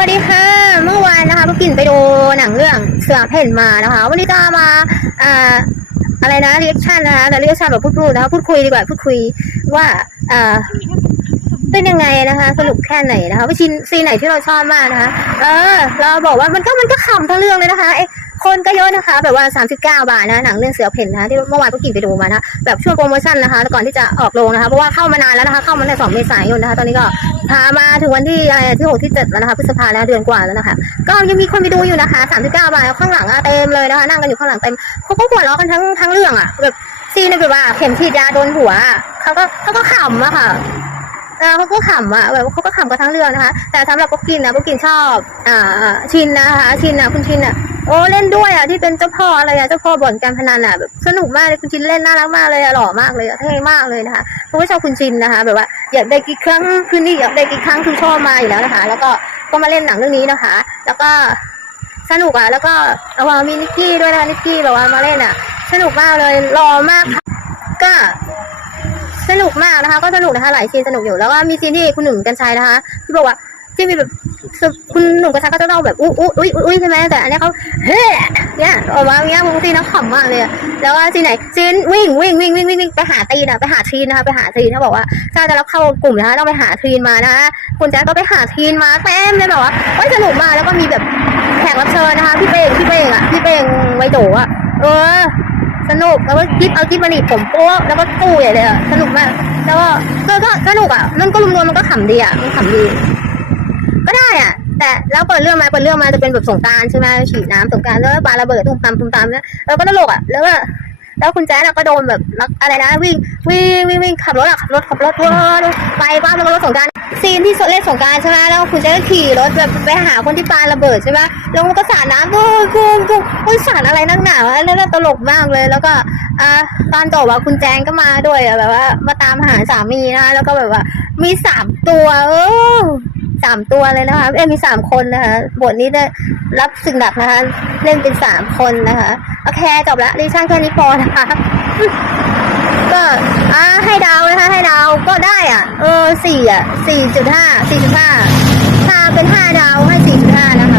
วัสดีค่ะ เมื่อวานนะคะพวกกินไปดูหนังเรื่องเสือเพ่นมานะคะ วันนี้ก็มาอ่าอะไรนะเรียกชั่นนะคะแต่เรียกชั่นแบบพูดพูดนะคะพูดคุยดีกว่าพูดคุยว่าอ่าเป็นยังไงนะคะ สนุกแค่ไหนนะคะว่าชินซีไหนที่เราชอบมากนะคะ เออ เราบอกว่ามันก็มันก็ขำทั้งเรื่องเลยนะคะไอ้ คนก็เยอะนะคะ แบบว่า 39 บาทนะหนังเรื่องเสือเพ่นนะคะที่เมื่อวานพวกกินไปดูมานะแบบช่วงโปรโมชั่นนะคะก่อนที่จะออกโรงนะคะเพราะว่าเข้ามานานแล้วนะคะ เข้ามาใน2เมษายนนะคะ ตอนนี้ก็พามาถึงวันที่อะไรที่6ที่7แล้วนะคะพฤษภาแล้วเดือนกว่าแล้วนะคะ ก็ยังมีคนไปดูอยู่นะคะ 39 บาทข้างหลังอะเต็มเลยนะคะ นั่งกันอยู่ข้างหลังเต็มเขาก็หัวเราะกันทั้งทั้งเรื่องอะแบบซีนเนี่ยแบบว่าเข็มฉีดยาโดนหัวเขาก็เขาก็ขำอะค่ะ เออเขาก็ขำอะแบบเขาก็ขำกันทั้งเรื่องนะคะ แต่สำหรับพวกกินนะพวกกินชอบอ่าชินนะคะชินนะคุณชินอะโอ้เล่นด้วยอะที่เป็นเจ้าพ่ออะไรอะเจ้าพ่อบ่อนการพนันอะแบบสนุกมากเลยคุณชินเล่นน่ารักมากเลยอะหล่อมากเลยอะเท่มากเลยนะคะเพราะว่าชอบคุณชินนะคะ แบบว่าอยากได้กี่ครั้งคืนนี้อยากได้กี่ครั้งคือชอบมาอยู่แล้วนะคะ แล้วก็ก็มาเล่นหนังเรื่องนี้นะคะ แล้วก็สนุกอะแล้วก็เอาว่ามีนิกกี้ด้วยนะคะนิกกี้แบบว่ามาเล่นอะสนุกมากเลยหล่อมากค่ะก็ สนุกมากนะคะ ก็สนุกนะคะหลายซีนสนุกอยู่แล้วก็มีซีนที่คุณหนุ่มกัญชัยนะคะ ที่บอกว่าที่มีแบบคุณหนุ่มกัญชัยก็จะต้องแบบอุ้ยอุ้ยอุ้ยอุ้ยใช่ไหมแต่อันนี้เขาเฮ้เนี่ยออกมาเนี้ยบางทีนะขำมากเลยแล้วก็ซีนไหนซีนวิ่งวิ่งวิ่งวิ่งวิ่งไปหาตีนอะไปหาทีนนะคะไปหาทีนเขาบอกว่าถ้าจะรับเข้ากลุ่มนะคะต้องไปหาทีนมานะคะคุณแจ๊คก็ไปหาทีนมาเต็มเลยแบบว่าก็สนุกมากแล้วก็มีแบบแขกรับเชิญนะคะพี่เป้งพี่เป้งอะพี่เป้งไวโจอะเออ สนุกแล้วก็กิ๊บเอากิ๊บมาหนีผมโป๊ะแล้วก็ตู้ใหญ่เลยอะสนุกมาก แล้วก็ก็ก็สนุกอะ มันก็รวมๆมันก็ขำดีอะมันขำดี ก็ได้อะ แต่แล้วเปิดเรื่องมาเปิดเรื่องมาจะเป็นแบบสงการใช่ไหมฉีดน้ำสงการแล้วปาระเบิดตุ้มตามตุ้มตามเนี่ยแล้วก็ตลกอะแล้วก็แล้วคุณแจ๊ดอะก็โดนแบบรักอะไรนะวิ่งวิ่งวิ่งวิ่งขับรถอะขับรถขับรถวนไปป้ามันก็รถสงการ ซีนที่เล่นสงการใช่ไหมแล้วคุณแจ๊กขี่รถแบบไปหาคนที่ปาระเบิดใช่ไหมแล้วมันก็สาดน้ำกูกูกูกูสาดอะไรนักหนาวะแล้วตลกมากเลย แล้วก็อ่าตอนจบอะคุณแจงก็มาด้วยแบบว่า มาตามหาสามีนะคะแล้วก็แบบว่า มีสามตัวเออสามตัวเลยนะคะเอ้มีสามคนนะคะบทนี้ได้รับสิ่งหนักนะคะ เล่นเป็นสามคนนะคะ โอเคจบละดิชั่นแค่นี้พอนะคะ ก็อ่าให้ดาวนะคะ ให้ดาวก็ได้อะ เออสี่อะสี่จุดห้าสี่จุดห้าถ้าเป็นห้าดาวให้สี่จุดห้านะ